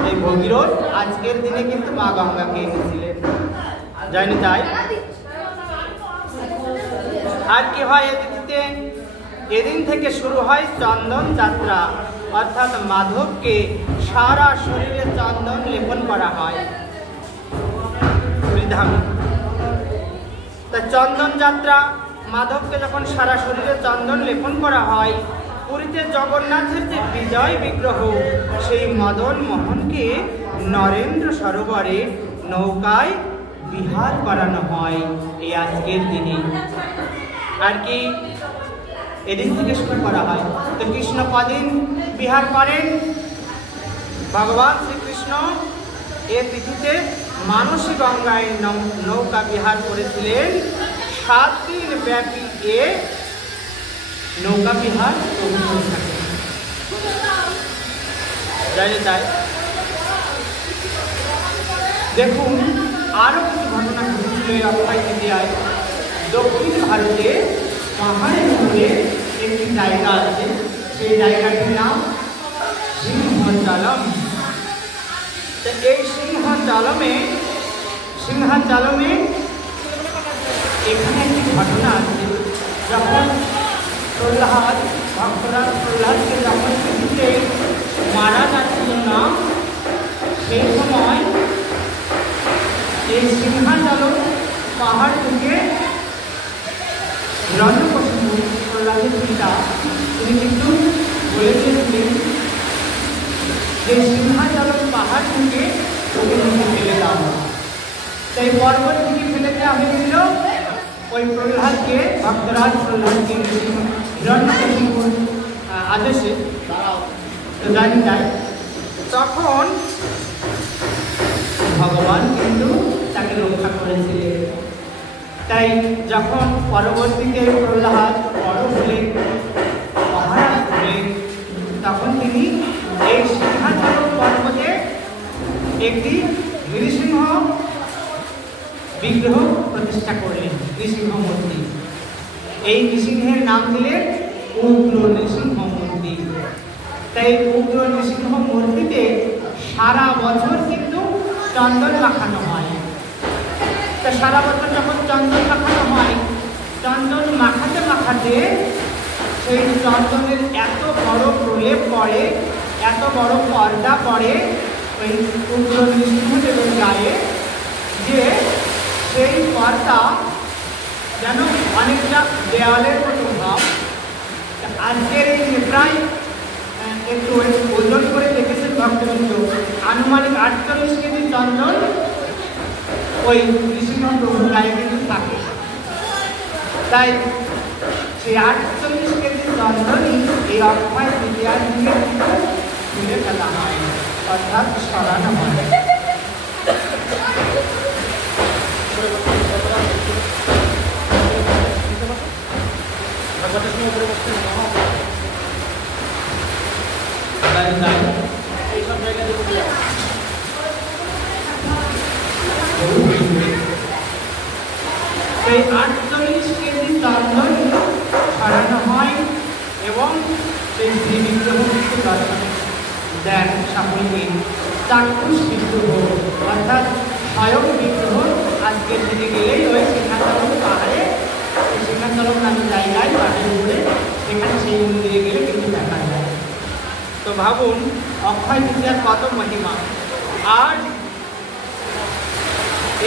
এই ভগীরথ আজকের দিনে কিন্তু মা গঙ্গাকে এনেছিলেন, জানি তাই। আর কি হয় এ তিথিতে? এদিন থেকে শুরু হয় চন্দন যাত্রা, অর্থাৎ মাধবকে সারা শরীরে চন্দন লেপন করা হয়। তা চন্দন যাত্রা, মাধবকে যখন সারা শরীরে চন্দন লেপন করা হয়, পুরীতে জগন্নাথের যে বিজয় বিগ্রহ, সেই মদন মোহনকে নরেন্দ্র সরোবরে নৌকায় বিহার করানো হয় এই আজকের দিনে। আর কি এদিন থেকে শুরু করা হয়। তো কৃষ্ণ কদিন বিহার করেন? ভগবান শ্রীকৃষ্ণ এ তিথিতে মানসী গঙ্গায় নৌকা বিহার করেছিলেন। 7 দিন ব্যাপী এ নৌকা বিহার প্রভু থাকে, জানি তাই। দেখুন আরো কিছু ঘটনা ঘটেছিল এই অক্ষয় তৃতীয়ায়। দক্ষিণ ভারতে পাহাড়ের উপরে একটি জায়গা আছে, সেই জায়গাটির নাম সিংহাচলম। এই সিংহাচলমে এখানে একটি ঘটনা আছে। যখন প্রহ্লাদ, ভক্তরাজ প্রহ্লাদকে যখন পৃথিবীতে মারা যাচ্ছিল না, সেই সময় এই সিংহাচলম পাহাড় থেকে হিরণ্যকশিপু, প্রহ্লাদের পিতা, তিনি কিন্তু বলে দিয়েছিলেন যে সিংহাচলম পাহাড় থেকে ওকে ফেলে দাও। তাই পর্বত থেকে ফেলে দেওয়া হয়েছিল ওই প্রহ্লাদকে, ভক্তরাজ প্রহ্লাদকে হিরণ্যকশিপুর আদেশে। তো জানি তাই তখন ভগবান কিন্তু তাকে রক্ষা করেছিলেন। তাই যখন পরবর্তীতে প্রহ্লাদ বড় হলেন, মহারাজ হলেন, তখন তিনি এই সিংহাচলম পর্বতে একটি নৃসিংহ বিগ্রহ প্রতিষ্ঠা করলেন, নৃসিংহ মূর্তি। এই নৃসিংহের নাম দিলেন উগ্র নৃসিংহ মূর্তি। তাই উগ্র নৃসিংহ মূর্তিতে সারা বছর কিন্তু চন্দন মাখানো হয়। তা সারা বছর যখন চন্দন মাখানো হয়, চন্দন মাখাতে মাখাতে সেই চন্দনের এত বড় প্রলেপ পড়ে, এত বড় পর্দা পড়ে ওই উগ্র নৃসিংহদেবের গায়ে, যে সেই পর্দা যেন অনেকটা দেওয়ালের মতো ভাব। আজকের এই প্রায় একটু ওজন করে দেখেছেন ভক্তবৃন্দ, আনুমানিক 48 কেজি চন্দন ওই নৃসিংহ প্রভুর গায়ে কিন্তু থাকে। তাই সেই 48 কেজি চন্দনই এই অক্ষয় তৃতীয়ার দিনে তুলে ফেলা হয়, অর্থাৎ সরানো হয়। এইসব জায়গায় সেই 48 কেজি চন্দন ছড়ানো হয় এবং সেই শ্রী বিগ্রহ দর্শন দেন সকলকে। চাক্ষুষ বিগ্রহ অর্থাৎ স্বয়ং বিগ্রহ আজকের দিনে গেলেই ওই সিংহাচলম পাহাড়ে, সিংহাচলম নামে জায়গায় পাহাড়ের উপরে, সেখানে সেই মন্দিরে গেলে কিন্তু দেখা যায়। তো ভাবুন অক্ষয় তৃতীয়ার কত মহিমা। আর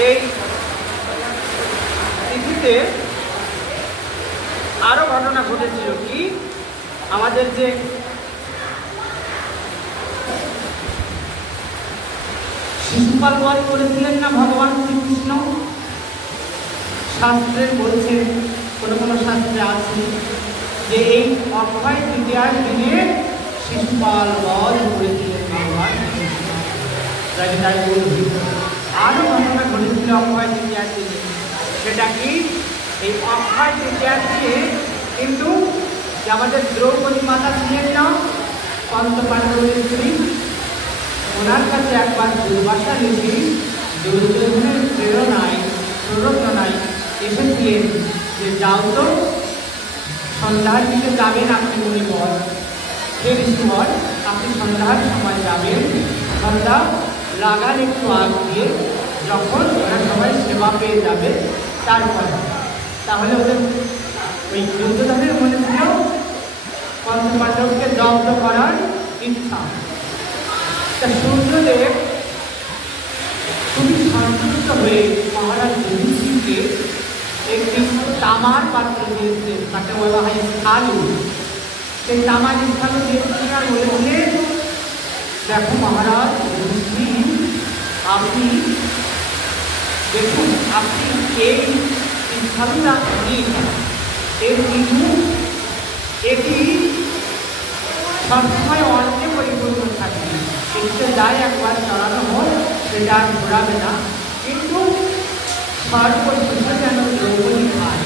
এই তিথিতে আরো ঘটনা ঘটেছিল কি, আমাদের যে শিশুপাল বধ করেছিলেন না ভগবান শ্রীকৃষ্ণ, শাস্ত্রে বলছেন, কোনো কোনো শাস্ত্রে আছে যে এই অক্ষয় তৃতীয়ার দিনে শিশুপাল বধ করেছিলেন ভগবান শ্রীকৃষ্ণ। তাই বলবি। আরও ঘটনা ঘটেছিল অক্ষয় তৃতীয়ার দিনে। সেটা কি, এই অক্ষয় তৃতীয়ার দিনে কিন্তু যে আমাদের দ্রৌপদী মাতা ছিলেন না, পঞ্চপাণ্ডবের স্ত্রী, ওনার কাছে একবার দুর্বাসা ঋষি দুর্যোধনের প্ররোচনায় এসেছিলেন যে যাও তো, সন্ধ্যার দিকে যাবেন আপনি মুনিবর, হে ঋষিবর, আপনি সন্ধ্যার সময় যাবেন, সন্ধ্যা লাগার একটু আগ দিয়ে, যখন ওরা সবাই সেবা পেয়ে যাবে তারপরে। তাহলে ওদের ওই দুর্যোধনের মনে ছিল পঞ্চপাণ্ডবকে জব্দ করার ইচ্ছা। তা সূর্যদেব খুবই সন্তুষ্ট হয়ে মহারাজ যুধিষ্ঠিরকে একটি তামার পাত্র দিয়েছিলেন, তাকে বলা হয় স্থালু। সেই তামার স্থালু দিয়েছিলেন আর বলেছিলেন, দেখো মহারাজ যুধিষ্ঠির, আপনি দেখুন, আপনি এই স্থালুটা নিন, এর কিন্তু এটি সবসময় অন্যে পরিপূর্ণ থাকবে, এটিতে যাই একবার চড়ানো হোক সেটা আর ঘোরাবে না, কিন্তু সর্বশেষে যেন দ্রৌপদী খায়।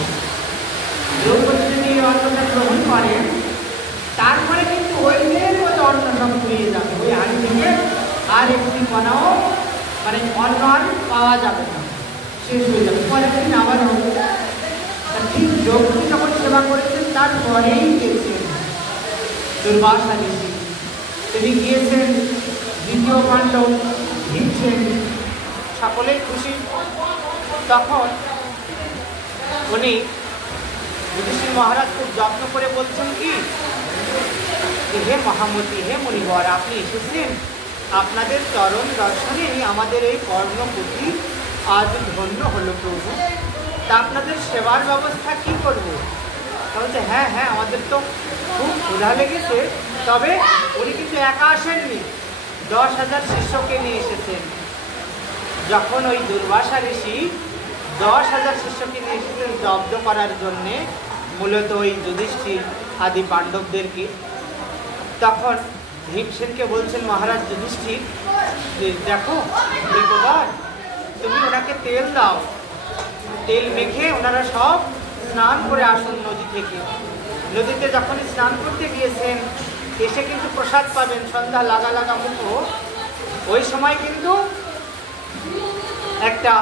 দ্রৌপদী যদি এই অন্নটা গ্রহণ করেন, তারপরে কিন্তু ওইদের মতো অন্ন সব পেয়ে যাবে, ওই হাড়ি থেকে আর একটি কণাও মানে অন্ন আর পাওয়া যাবে না, শেষ হয়ে যাবে। পরের দিন আবার হবে। ঠিক দ্রৌপদী যখন সেবা করেছেন তারপরেই গিয়েছেন দুর্বাসা ঋষি। তিনি গিয়েছেন, দ্বিতীয় পাণ্ডব ভীমসেন, সকলেই খুশি। তখন উনি যুধিষ্ঠির মহারাজ খুব যত্ন করে বলছেন কি, হে মহামতি, হে মুনিবর, আপনি এসেছেন, আপনাদের চরণ দর্শনে আমাদের এই কর্ণকুটি আজ ধন্য হলো প্রভু। তা আপনাদের সেবার ব্যবস্থা কি করব? বলছে হ্যাঁ হ্যাঁ, আমাদের তো খুব ক্ষুধা লেগেছে, তবে উনি কিন্তু একা আসেননি, 10,000 শিষ্যকে নিয়ে এসেছেন। যখন ওই দুর্বাসা ঋষি 10,000 শিষ্যকে নিয়ে এসেছেন জব্দ করার জন্যে, মূলত ওই যুধিষ্ঠির আদি পাণ্ডবদেরকে, তখন ভীমসেনকে বলছেন মহারাজ যুধিষ্ঠির যে দেখো বেগদার, তুমি ওনাকে তেল দাও, তেল মেখে ওনারা সব স্নান করে আসুন নদী থেকে। নদীতে যখন স্নান করতে গিয়েছেন, এসে কিন্তু প্রসাদ পাবেন সন্ধ্যা লাগা মুখো। ওই সময় কিন্তু একটা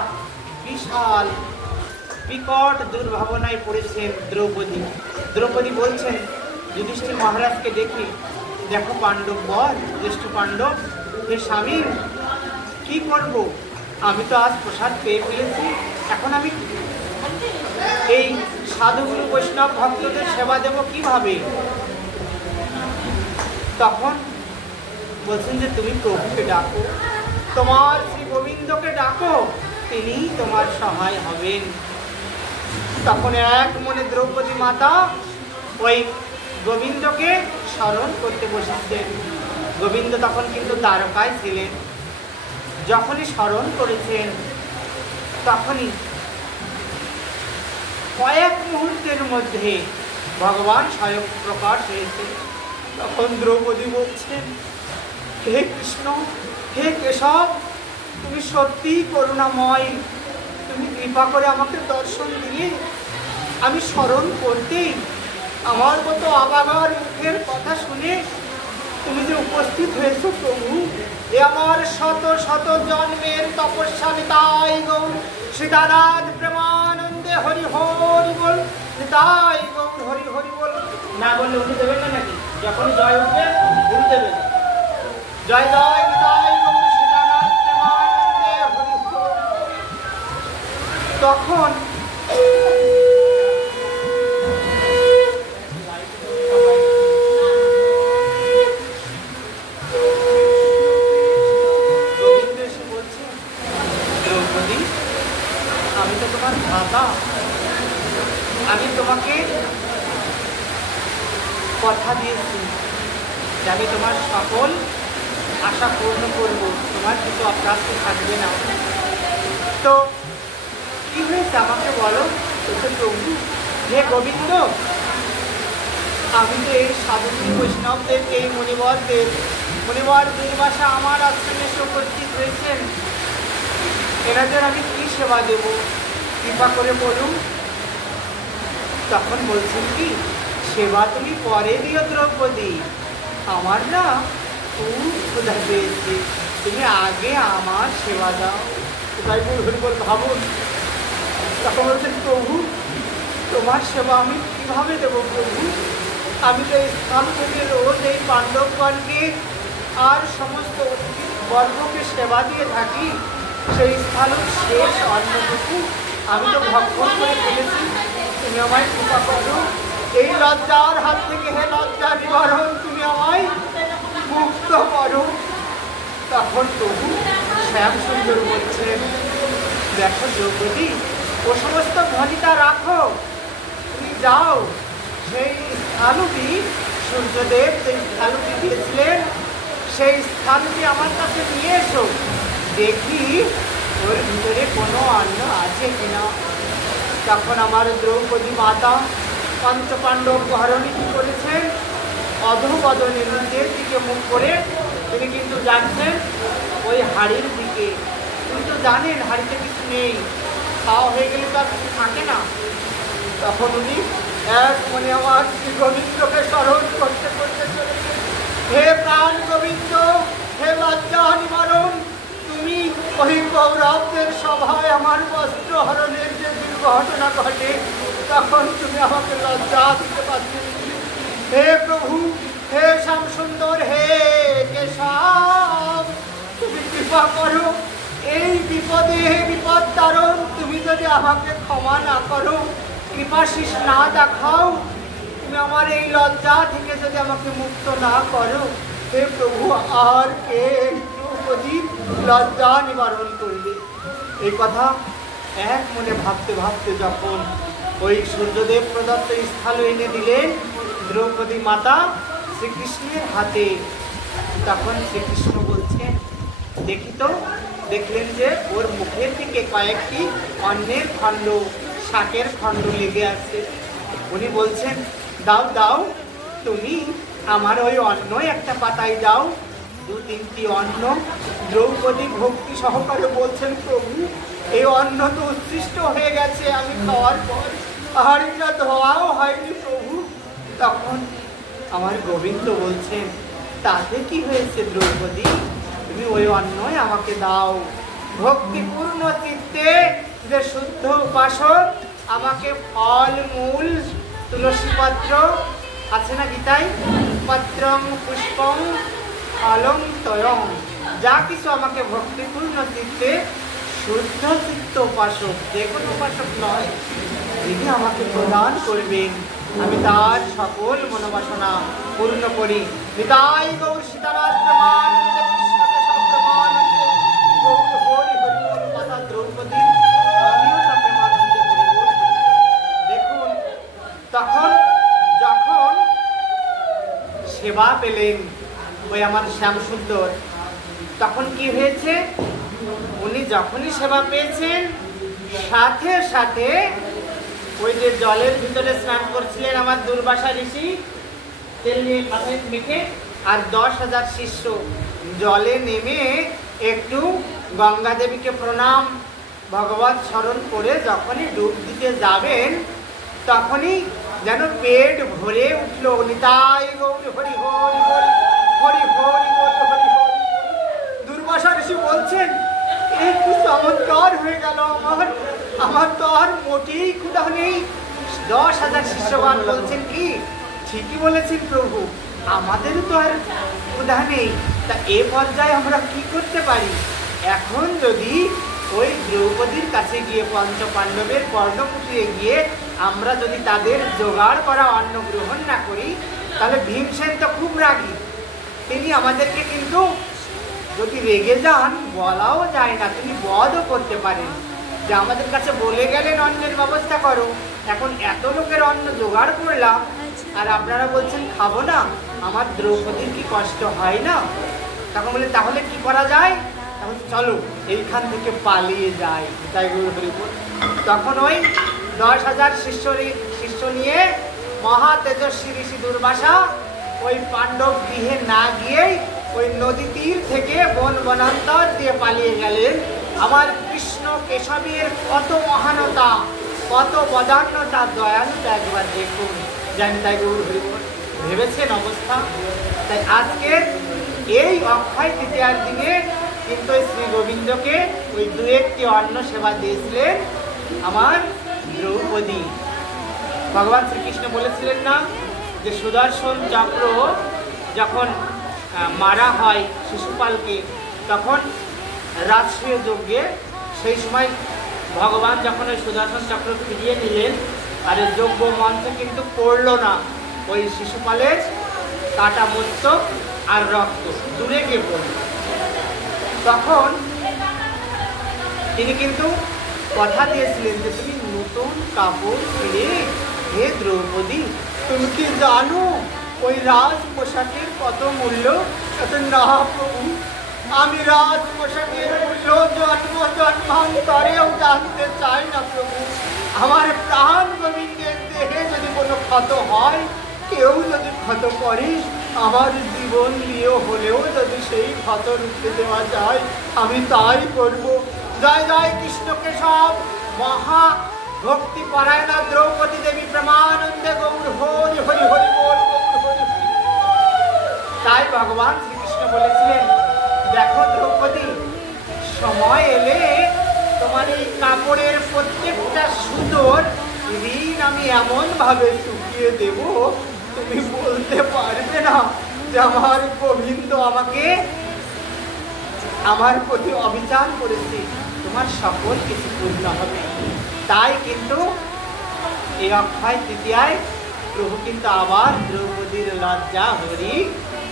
বিশাল বিকট দুর্ভাবনায় পড়েছেন দ্রৌপদী। দ্রৌপদী বলছেন যুধিষ্ঠির মহারাজকে দেখি, দেখো পাণ্ডব বর, জ্যেষ্ঠ পাণ্ডব, হে স্বামী, কি করব? আমি তো আজ প্রসাদ পেয়ে ফেলেছি, এখন আমি এই সাধুগুরু বৈষ্ণব ভক্তদের সেবা দেব কিভাবে? তখন বলছেন যে তুমি প্রভুকে ডাকো, তোমার শ্রী গোবিন্দকে ডাকো, তিনি তোমার সহায় হবেন। তখন এক মনে দ্রৌপদী মাতা ওই গোবিন্দকে স্মরণ করতে বসেছেন। গোবিন্দ তখন কিন্তু দ্বারকায় ছিলেন। যখনই স্মরণ করেছেন, তখনই কয়েক মুহূর্তের মধ্যে ভগবান স্বয়ং প্রকাশ হয়েছে। তখন দ্রৌপদী বলছেন, হে কৃষ্ণ, হে কেশব, তুমি সত্যিই করুণাময়, তুমি কৃপা করে আমাকে দর্শন দিয়ে আমি স্মরণ করতেই আমার মতো আবাগার মুখের কথা শুনে তুমি যে উপস্থিত হয়েছো প্রভু, এ আমার শত শত জন্মের তপস্যা নিতাই গৌর সীতানাথ প্রেমানন্দে হরি হরি বল, নিতাই গৌর হরি হরি বল। না বললে উনি দেবেন না নাকি? যখন জয় উঠবে উনি দেবেন, জয় জয় নিতাই গৌর সীতানাথ প্রেমানন্দে হরি হরি। তখন আমি তো তোমার ভ্রাতা, আমি তোমাকে কথা দিয়েছি যে আমি তোমার সকল আশা পূর্ণ করবো, তোমার কিছু অপ্রাপ্ত থাকবে না। তো কি হয়েছে আমাকে বলো। তো প্রভু, হে গোবিন্দ, আমি তো এই সাধু বৈষ্ণবদের, এই মুনিবরদের মুনিবার দুর্বাসা আমার আশ্রমে এসে উপস্থিত হয়েছেন, এনাদের আমি কি সেবা দেব, কৃপা করে বলুন। তখন বলছেন কি, সেবা তুমি পরে দিও দ্রৌপদী, আমার না খুব ক্ষুধা পেয়েছে, তুমি আগে আমার সেবা দাও। তাই বল ভাবুন। তখন বলছেন, প্রভু তোমার সেবা আমি কিভাবে দেবো প্রভু, আমি তো এই স্থান থেকে রোজ এই পাণ্ডবগণকে আর সমস্ত বর্গকে সেবা দিয়ে থাকি, সেই স্থানের শেষ অন্নটুকু আমি তো ভক্ষণ করে ফেলেছি, তুমি আমায় কৃপা করো, এই লজ্জার হাত থেকে হে লজ্জা নিবারণ তুমি আমায় মুক্ত করো। তখন প্রভু শ্যাম সুন্দর বলছেন, দেখো দ্রৌপদী, ও সমস্ত ভনিতা রাখো, তুমি যাও সেই স্থানটি সূর্যদেব যে স্থানটি দিয়েছিলেন সেই স্থানটি আমার কাছে নিয়ে এসো, দেখি ওর ভিতরে কোনো অন্ন আছে কিনা। তখন আমার দ্রৌপদী মাতা পঞ্চপাণ্ডব হরণী কি করেছেন, অধোবদনে নিজের দিকে মুখ করে তিনি কিন্তু যাচ্ছেন ওই হাড়ির দিকে, কিন্তু জানেন হাড়িতে কিছু নেই, খাওয়া হয়ে গেলে তো আর কিছু থাকে না। তখন উনি এক মনে আমার শ্রী গোবিন্দকে স্মরণ করতে করতে চলেছেন, হে প্রাণ গোবিন্দ, হে লজ্জা নিবারণ, তুমি ওই কৌরবদের সভায় আমার বস্ত্র হরণের যে দুর্ঘটনা ঘটে, তখন তুমি আমাকে লজ্জা দিতে পারছো। হে প্রভু, হে শ্যাম সুন্দর, হে কেশব, তুমি কৃপা করো, এই বিপদে হে বিপদ তারণ তুমি যদি আমাকে ক্ষমা না করো, কৃপাশিস না দেখাও, তুমি আমার এই লজ্জা থেকে যদি আমাকে মুক্ত না করো, হে প্রভু আর কে দ্রৌপদী লজ্জা নিবারণ করবে। এই কথা এক মনে ভাবতে ভাবতে যখন ওই সূর্যদেব প্রদত্ত স্থল এনে দিলেন দ্রৌপদী মাতা শ্রীকৃষ্ণের হাতে, তখন শ্রীকৃষ্ণ বলছেন, দেখি তো, দেখলেন যে ওর মুখের দিকে কয়েকটি অন্নের খণ্ড, শাকের খণ্ড লেগে আছে। উনি বলছেন, দাও দাও, তুমি আমার ওই অন্ন একটা পাতায় দাও, দু তিনটি অন্ন। দ্রৌপদী ভক্তি সহকারে বলছেন, প্রভু এই অন্ন তো উৎসৃষ্ট হয়ে গেছে আমি খাওয়ার পর, হাড়িটা ধোয়াও হয়নি প্রভু। তখন আমার গোবিন্দ বলছেন, তাতে কি হয়েছে দ্রৌপদী, তুমি ওই অন্নই আমাকে দাও। ভক্তিপূর্ণ চিত্তে যে শুদ্ধ উপাসক আমাকে ফল মূল তুলসী পত্র আছে না গীতায়, পত্রং পুষ্পং ফলং তয়ং, যা কিছু আমাকে ভক্তিপূর্ণ চিত্তে শুদ্ধ চিত্ত উপাসক, যে কোনো উপাসক নয়, যিনি আমাকে প্রদান করবেন আমি তার সকল মনোবাসনা পূর্ণ করি। নিতাই গৌর সীতারাম প্রেমানন্দে, কৃষ্ণকে সব প্রেমানন্দে, গৌর হরি হরি বল, মাতা দ্রৌপদী অন্যতা প্রেমানন্দে হরি বল। দেখুন, তখন যখন সেবা পেলেন ওই আমার শ্যাম সুন্দর, তখন কি হয়েছে, উনি যখনই সেবা পেয়েছেন সাথে সাথে ওই যে জলের ভিতরে স্নান করছিলেন আমার দুর্বাসা ঋষি, তেল নিয়ে মাথায় মেখে, আর 10,000 শিষ্য জলে নেমে একটু গঙ্গা দেবীকে প্রণাম ভগবত স্মরণ করে যখনই ডুব দিতে যাবেন, তখনই যেন পেট ভরে উঠল, নিতাই গৌর হরি হরি বল, হরি হরি বল, হরি হরি। দুর্বাসা ঋষি বলছেন, এই কি চমৎকার হয়ে গেল, আমার তো আর মোটেই ক্ষুধা নেই। 10,000 শিষ্যগণ বলছেন, কি ঠিকই বলেছেন প্রভু, আমাদের তো আর ক্ষুধা নেই, তা এ পর্যায়ে আমরা কি করতে পারি? এখন যদি ওই দ্রৌপদীর কাছে গিয়ে পঞ্চপাণ্ডবের কর্ণকুটিরে গিয়ে আমরা যদি তাদের জোগাড় করা অন্ন গ্রহণ না করি, তাহলে ভীমসেন তো খুব রাগী, তিনি আমাদেরকে কিন্তু যদি রেগে যান বলাও যায় না, তিনি বধও করতে পারেন, যে আমাদের কাছে বলে গেলেন অন্নের ব্যবস্থা করো, এখন এত লোকের অন্ন জোগাড় করলাম আর আপনারা বলছেন খাবো না, আমার দ্রৌপদীর কি কষ্ট হয় না? তখন বলে, তাহলে কি করা যায়? তখন চলো এইখান থেকে পালিয়ে যাই, তাই তখন ওই 10,000 শিষ্য নিয়ে মহা তেজস্বী ঋষি দুর্বাসা ওই পাণ্ডব গৃহে না গিয়েই ওই নদী তীর থেকে বন বনান্তর দিয়ে পালিয়ে গেলেন। আমার কৃষ্ণ কেশবের কত মহানতা, কত বদান্যতা, দয়ালুতা একবার দেখুন। জানি তাই গৌর হরিবল ভেবেছেন অবস্থা। তাই আজকের এই অক্ষয় তৃতীয়ার দিনে কিন্তু শ্রী গোবিন্দকে ওই দু একটি অন্ন সেবা দিয়েছিলেন আমার দ্রৌপদী। ভগবান শ্রীকৃষ্ণ বলেছিলেন না যে সুদর্শন চক্র যখন মারা হয় শিশুপালকে, তখন রাজসূয় যজ্ঞে সেই সময় ভগবান যখন ওই সুদর্শন চক্র ফিরিয়ে নিলেন, আর যজ্ঞ মঞ্চে কিন্তু পড়ল না ওই শিশুপালের কাটা মস্তক আর রক্ত, দূরে গিয়ে পড়ল। তখন তিনি কিন্তু কথা দিয়েছিলেন যে তুমি নতুন কাপড় ছেড়ে, হে দ্রৌপদী তুমি কি জানো ওই রাজ পোশাকের কত মূল্য? না প্রভু, আমি রাজ পোশাকের মূল্য জন্ম জন্মান্তরেও জানতে চাই না প্রভু। আমার প্রাণ গোবিন্দের দেহে যদি কোনো ক্ষত হয়, কেউ যদি ক্ষত করিস, আমার জীবন নিয়ে হলেও যদি সেই ক্ষত রুখে দেওয়া যায়, আমি তাই করব। জয় জয় কৃষ্ণকে সব মহা ভক্তি পরায়ণা দ্রৌপদী দেবী প্রেমানন্দে গৌর হরি হরি হরি বল গৌর হরি হরি। তাই ভগবান শ্রীকৃষ্ণ বলেছিলেন, দেখো দ্রৌপদী, সময় এলে তোমার এই কাপড়ের প্রত্যেকটা সুতোর ঋণ আমি এমন ভাবে চুকিয়ে দেব, তুমি বলতে পারবে না যে আমার গোবিন্দ আমাকে আমার প্রতি অবিচার করেছে। তোমার সকল কিছু পূর্ণ হবে। তাই কিন্তু এই অক্ষয় তৃতীয়ায় প্রভু কিন্তু আবার দ্রৌপদীর লজ্জা হরি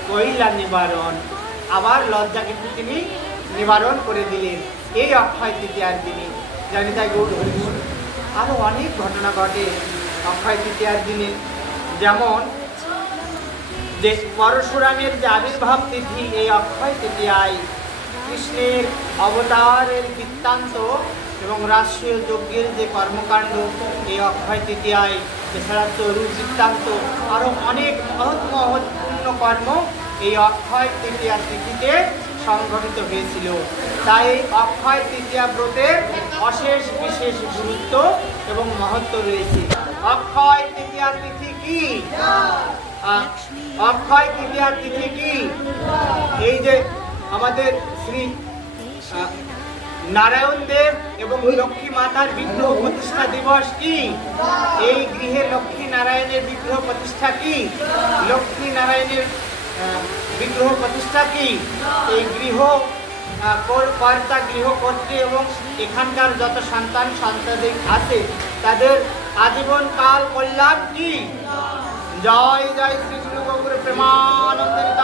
কইলা নিবারণ, আবার লজ্জা কিন্তু তিনি নিবারণ করে দিলেন এই অক্ষয় তৃতীয়ার দিনে। জানি তাই গৌর হরি। আরো অনেক ঘটনা ঘটে অক্ষয় তৃতীয়ার দিনে, যেমন যে পরশুরামের যে আবির্ভাব তিথি এই অক্ষয় তৃতীয়ায়, কৃষ্ণের অবতারের বৃত্তান্ত এবং রাষ্ট্রীয় যজ্ঞের যে কর্মকাণ্ড এই অক্ষয় তৃতীয়ায়, এছাড়া তরু বৃত্তান্ত, আরও অনেক মহৎ মহৎ পূর্ণ কর্ম এই অক্ষয় তৃতীয়া তিথিতে সংঘটিত হয়েছিল। তাই অক্ষয় তৃতীয়া ব্রতের অশেষ বিশেষ গুরুত্ব এবং মহত্ব রয়েছে। অক্ষয় তৃতীয়া তিথি কি? অক্ষয় তৃতীয়া তিথি কি? এই যে আমাদের শ্রী নারায়ণ দেব এবং লক্ষ্মী মাতার বিগ্রহ প্রতিষ্ঠা দিবস কি? এই গৃহে লক্ষ্মী নারায়ণের বিগ্রহ প্রতিষ্ঠা কি? লক্ষ্মী নারায়ণের বিগ্রহ প্রতিষ্ঠা কি? এই গৃহ কর্তা গৃহকর্ত্রী এবং এখানকার যত সন্তান সন্ততি আছে তাদের আজীবন কাল কল্যাণ কি? জয় জয় শ্রী গুরু গৌর প্রেমানন্দ।